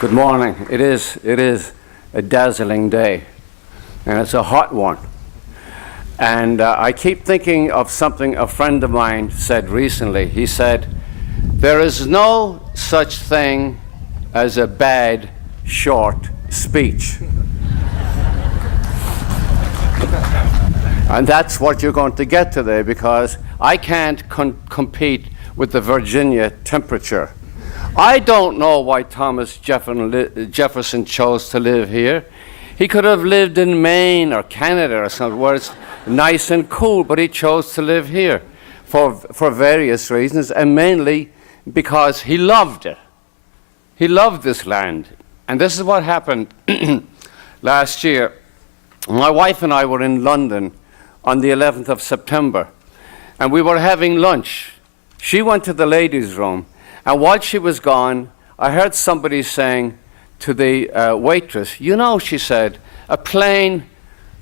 Good morning. It is a dazzling day, and it's a hot one. And I keep thinking of something a friend of mine said recently. He said, "There is no such thing as a bad, short speech." And that's what you're going to get today, because I can't compete with the Virginia temperature. I don't know why Thomas Jefferson chose to live here. He could have lived in Maine or Canada or somewhere where it's nice and cool, but he chose to live here for various reasons, and mainly because he loved it. He loved this land. And this is what happened last year. My wife and I were in London on the 11th of September, and we were having lunch. She went to the ladies' room, and while she was gone, I heard somebody saying to the waitress, "You know," she said, "a plane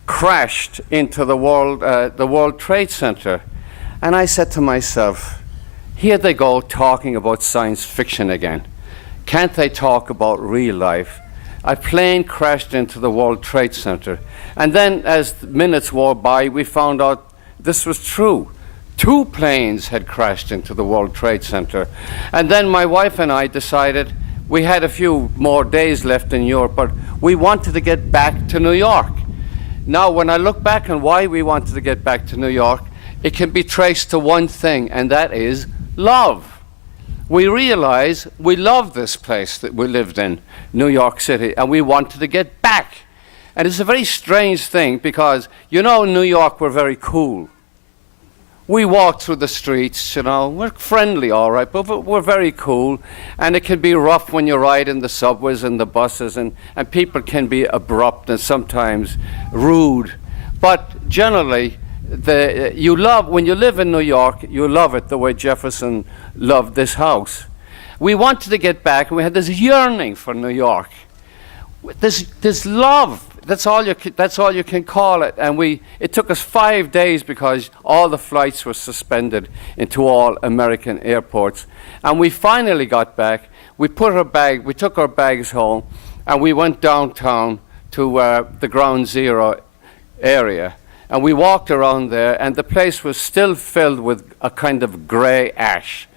crashed into the World Trade Center." And I said to myself, here they go talking about science fiction again. Can't they talk about real life? A plane crashed into the World Trade Center. And then as the minutes wore by, we found out this was true. 2 planes had crashed into the World Trade Center. And then my wife and I decided we had a few more days left in Europe, but we wanted to get back to New York. Now, when I look back on why we wanted to get back to New York, it can be traced to one thing, and that is love. We realize we love this place that we lived in, New York City, and we wanted to get back. And it's a very strange thing because, you know, in New York, we're very cool. We walk through the streets, you know, we're friendly, all right, but we're very cool. And it can be rough when you ride in the subways and the buses, and people can be abrupt and sometimes rude. But generally, when you live in New York, you love it the way Jefferson loved this house. We wanted to get back, and we had this yearning for New York. This love. That's all you can call it. And it took us 5 days because all the flights were suspended into all American airports. And we finally got back. We took our bags home, and we went downtown to the Ground Zero area. And we walked around there, and the place was still filled with a kind of gray ash.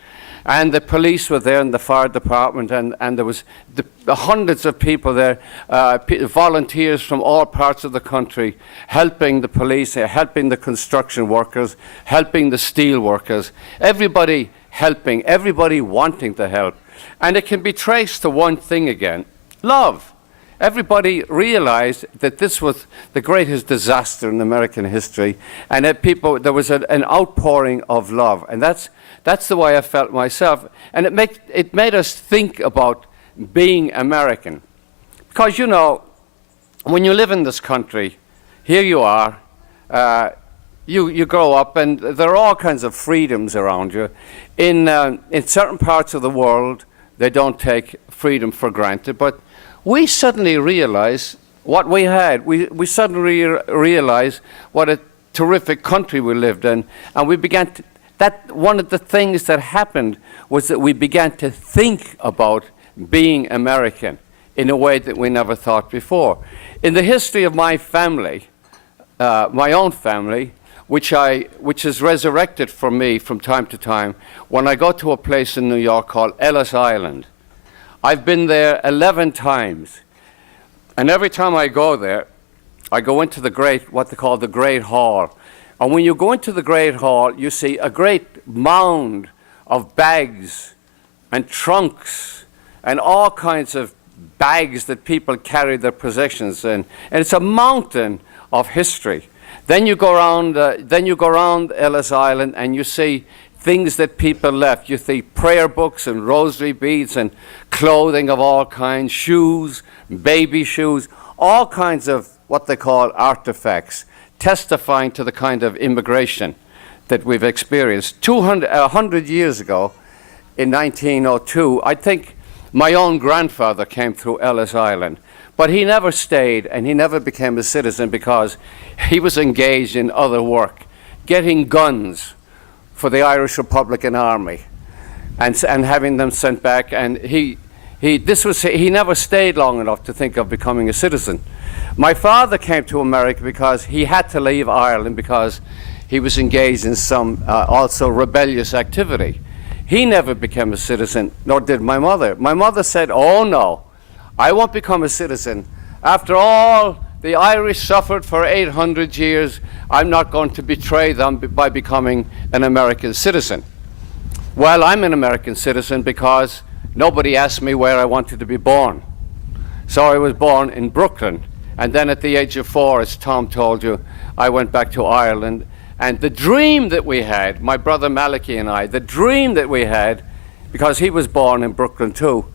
And the police were there, and the fire department, and there was the hundreds of people there, volunteers from all parts of the country, helping the police, helping the construction workers, helping the steel workers, everybody helping, everybody wanting to help. And it can be traced to one thing again: love. Everybody realized that this was the greatest disaster in American history, and that there was an outpouring of love. And that's the way I felt myself. And it made us think about being American. Because, you know, when you live in this country, here you are, you grow up, and there are all kinds of freedoms around you. In certain parts of the world, they don't take freedom for granted, but we suddenly realize what we had. We suddenly realize what a terrific country we lived in, and we began to, one of the things that happened was that we began to think about being American in a way that we never thought before. In the history of my family, my own family, which is resurrected for me from time to time, when I go to a place in New York called Ellis Island. I've been there 11 times, and every time I go there, I go into what they call the Great Hall. And when you go into the Great Hall, you see a great mound of bags and trunks and all kinds of bags that people carry their possessions in. And it's a mountain of history. Then you go around Ellis Island, and you see things that people left. You see prayer books and rosary beads and clothing of all kinds, shoes, baby shoes, all kinds of what they call artifacts, testifying to the kind of immigration that we've experienced. 100 years ago, in 1902, I think my own grandfather came through Ellis Island, but he never stayed, and he never became a citizen because he was engaged in other work, getting guns for the Irish Republican Army and having them sent back. And he He never stayed long enough to think of becoming a citizen. My father came to America because he had to leave Ireland because he was engaged in some also rebellious activity. He never became a citizen, nor did my mother. My mother said, "Oh no, I won't become a citizen. After all the Irish suffered for 800 years, I'm not going to betray them by becoming an American citizen." Well, I'm an American citizen because nobody asked me where I wanted to be born. So I was born in Brooklyn. And then at the age of 4, as Tom told you, I went back to Ireland. And the dream that we had, my brother Malachy and I, the dream that we had, because he was born in Brooklyn too,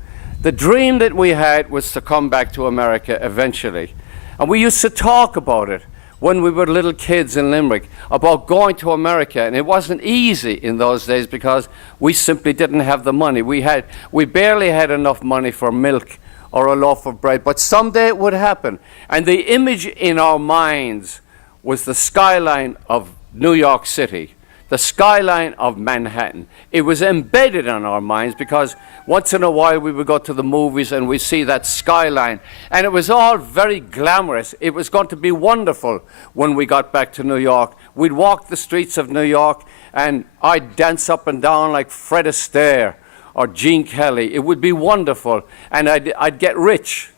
the dream that we had was to come back to America eventually. And we used to talk about it when we were little kids in Limerick, about going to America. And it wasn't easy in those days because we simply didn't have the money. We barely had enough money for milk or a loaf of bread, but someday it would happen. And the image in our minds was the skyline of New York City, the skyline of Manhattan. It was embedded in our minds because once in a while we would go to the movies and we see that skyline, and it was all very glamorous. It was going to be wonderful when we got back to New York. We'd walk the streets of New York and I'd dance up and down like Fred Astaire or Gene Kelly. It would be wonderful, and I'd get rich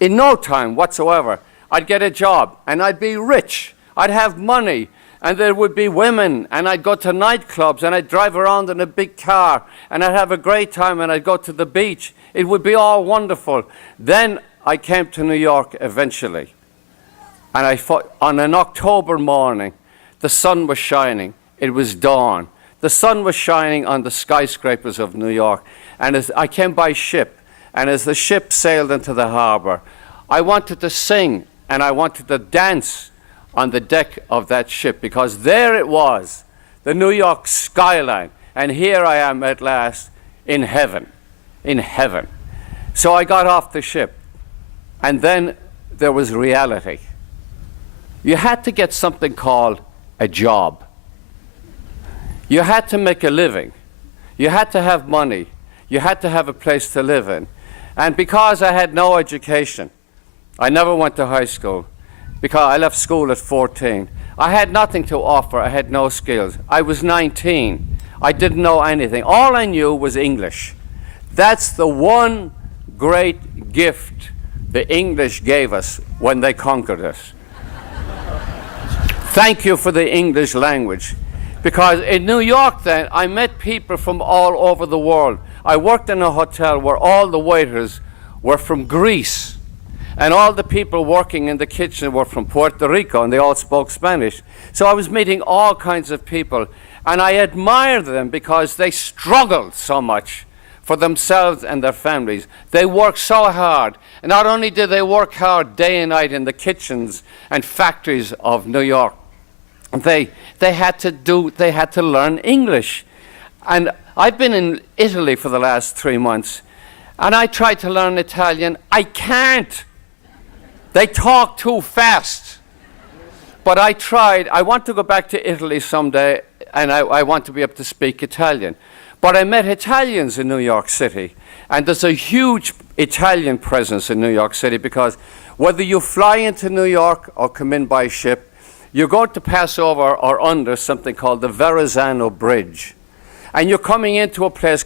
in no time whatsoever. I'd get a job and I'd be rich. I'd have money. And there would be women, and I'd go to nightclubs, and I'd drive around in a big car, and I'd have a great time, and I'd go to the beach. It would be all wonderful. Then I came to New York eventually. And on an October morning, the sun was shining. It was dawn. The sun was shining on the skyscrapers of New York. And as I came by ship, and as the ship sailed into the harbor, I wanted to sing, and I wanted to dance on the deck of that ship, because there it was, the New York skyline, and here I am at last in heaven, in heaven. So I got off the ship, and then there was reality. You had to get something called a job. You had to make a living. You had to have money. You had to have a place to live in. And because I had no education, I never went to high school, because I left school at 14. I had nothing to offer. I had no skills. I was 19. I didn't know anything. All I knew was English. That's the one great gift the English gave us when they conquered us. Thank you for the English language. Because in New York then, I met people from all over the world. I worked in a hotel where all the waiters were from Greece. And all the people working in the kitchen were from Puerto Rico, and they all spoke Spanish. So I was meeting all kinds of people, and I admired them because they struggled so much for themselves and their families. They worked so hard. And not only did they work hard day and night in the kitchens and factories of New York, they had to learn English. And I've been in Italy for the last 3 months, and I tried to learn Italian. I can't. They talk too fast. But I tried. I want to go back to Italy someday, and I want to be able to speak Italian. But I met Italians in New York City, and there's a huge Italian presence in New York City, because whether you fly into New York or come in by ship, you're going to pass over or under something called the Verrazzano Bridge. And you're coming into a place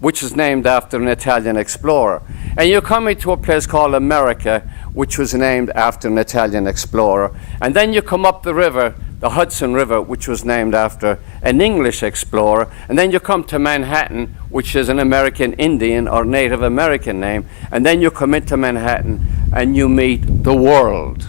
which is named after an Italian explorer. And you're coming to a place called America, which was named after an Italian explorer. And then you come up the river, the Hudson River, which was named after an English explorer. And then you come to Manhattan, which is an American Indian or Native American name. And then you come into Manhattan and you meet the world.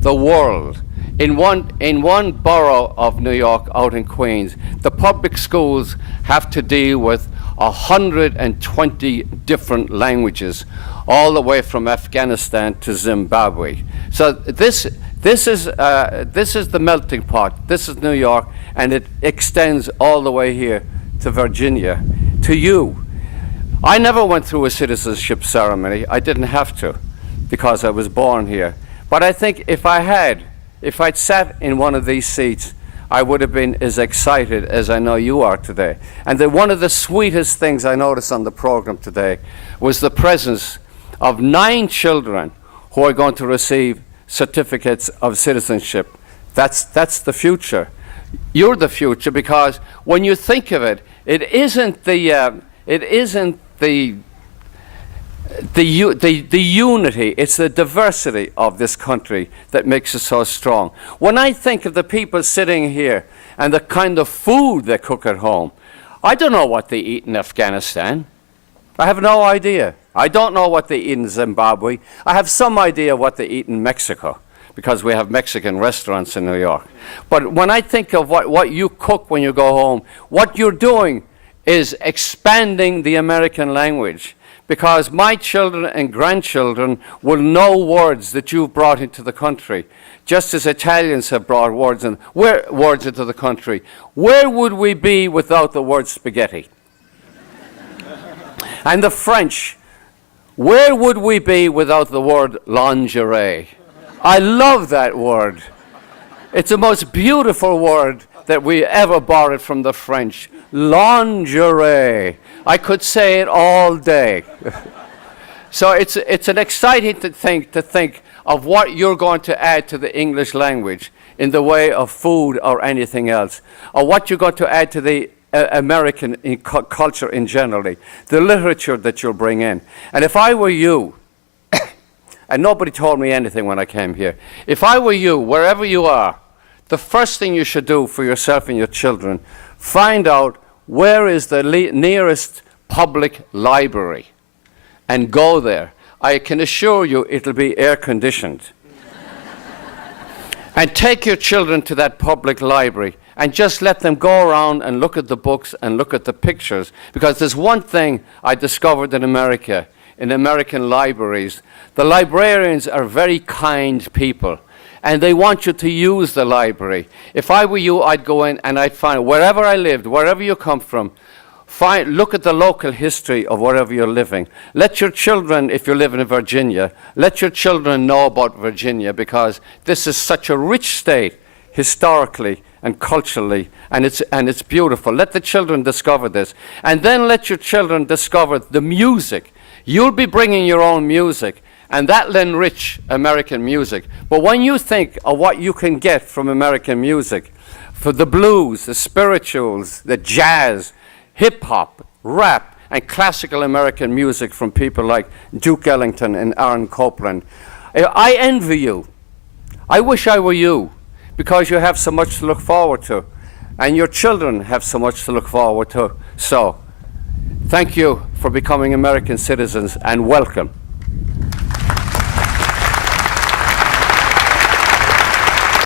The world. In one borough of New York, out in Queens, the public schools have to deal with 120 different languages, all the way from Afghanistan to Zimbabwe. So this is the melting pot. This is New York, and it extends all the way here to Virginia, to you. I never went through a citizenship ceremony. I didn't have to, because I was born here. But I think if I'd sat in one of these seats, I would have been as excited as I know you are today. And one of the sweetest things I noticed on the program today was the presence of 9 children who are going to receive certificates of citizenship. That's the future. You're the future, because when you think of it, it isn't the unity, it's the diversity of this country that makes it so strong. When I think of the people sitting here and the kind of food they cook at home, I don't know what they eat in Afghanistan. I have no idea. I don't know what they eat in Zimbabwe. I have some idea what they eat in Mexico, because we have Mexican restaurants in New York. But when I think of what you cook when you go home, what you're doing is expanding the American language, because my children and grandchildren will know words that you've brought into the country, just as Italians have brought words into the country. Where would we be without the word spaghetti? And the French, where would we be without the word lingerie? I love that word. It's the most beautiful word that we ever borrowed from the French. Lingerie. I could say it all day. So it's an exciting to think of what you're going to add to the English language in the way of food or anything else, or what you're going to add to the American culture in generally, the literature that you'll bring in. And if I were you, and nobody told me anything when I came here, if I were you, wherever you are, the first thing you should do for yourself and your children, find out where is the nearest public library and go there. I can assure you it'll be air-conditioned. And take your children to that public library and just let them go around and look at the books and look at the pictures. Because there's one thing I discovered in America, in American libraries. The librarians are very kind people, and they want you to use the library. If I were you, I'd go in and I'd find, wherever I lived, wherever you come from, look at the local history of wherever you're living. Let your children, if you live in Virginia, let your children know about Virginia, because this is such a rich state historically and culturally, and it's beautiful. Let the children discover this. And then let your children discover the music. You'll be bringing your own music, and that'll enrich American music. But when you think of what you can get from American music, for the blues, the spirituals, the jazz, hip-hop, rap, and classical American music from people like Duke Ellington and Aaron Copland, I envy you. I wish I were you, because you have so much to look forward to, and your children have so much to look forward to. So, thank you for becoming American citizens, and welcome.